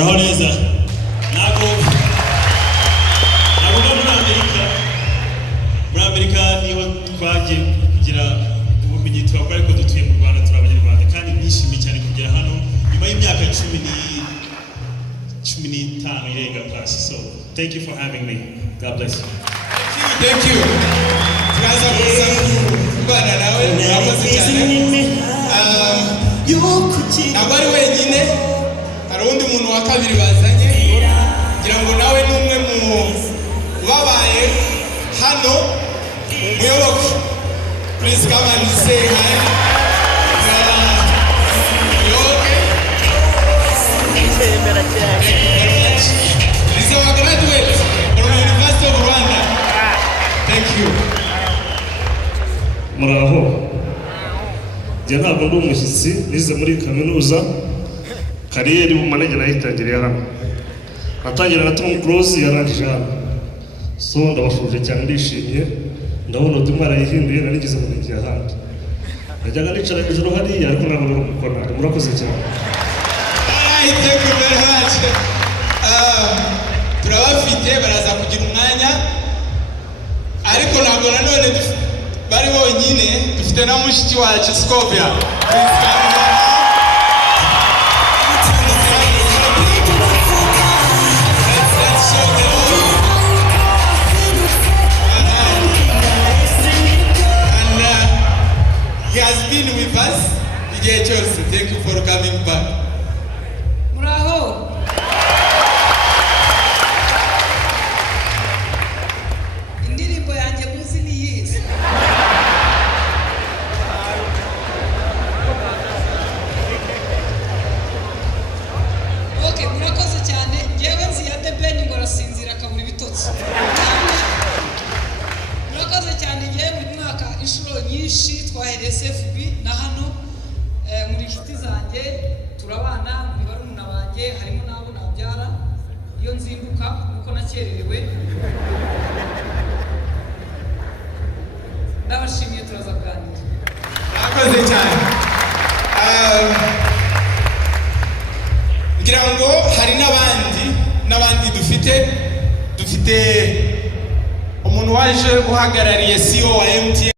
muraho neza nako muri Amerika niho twagiye kugira ubumenyi twakora ariko dutuye mu Rwanda turabanyarwanda kandi nishimiye cyane kugera hano nyuma y'imyaka 15 irenga plus. So thank you for having me. God bless you. Thank you. Turaza kuza kubana nawe murakoze cyane. Ntabwo ari wenyine, hari undi muntu wa kabiri bazanye kugira ngo nawe n'umwe mu babaye hano muyoboke. Please come and say hi. Muyoboke. He's our graduate from the University of Rwanda. Thank you. Muraho. Ntabwo ndi umushyitsi, nize muri kaminuza, kariyeri mu management yitangiriye hano. Natangira na Tom Close yarangije hano. So ndabashuje cyane ndishimye, ndabona utumara yihinduye narigize mu gihe ahandi. Najyaga nicara hejuru hariya ariko ntabwo ndi umukona. Murakoze cyane. Thank you very much. Turabafite baraza kugira umwanya ariko ntabwo nanone bari bonyine dufite na mushiki wacu Scovia. He has been with us. Thank you for coming back. Muraho. Indirimbo yanjye muzi ni yizi. Okay, murakoze cyane. Ngewe nziyade beni ngo rasinzira kaburi bitotsi. Murakoze cyane ngewe buri mwaka inshuro nyinshi twahereye SFB na hano muri inshuti zanjye turabana muri barumuna banjye harimo nabo nabyara iyo nzinduka nuko nakererewe ndabashimiye turaza kuganira. Murakoze cyane. Ngira ngo hari n'abandi dufite umuntu waje uhagarariye CEO wa MTN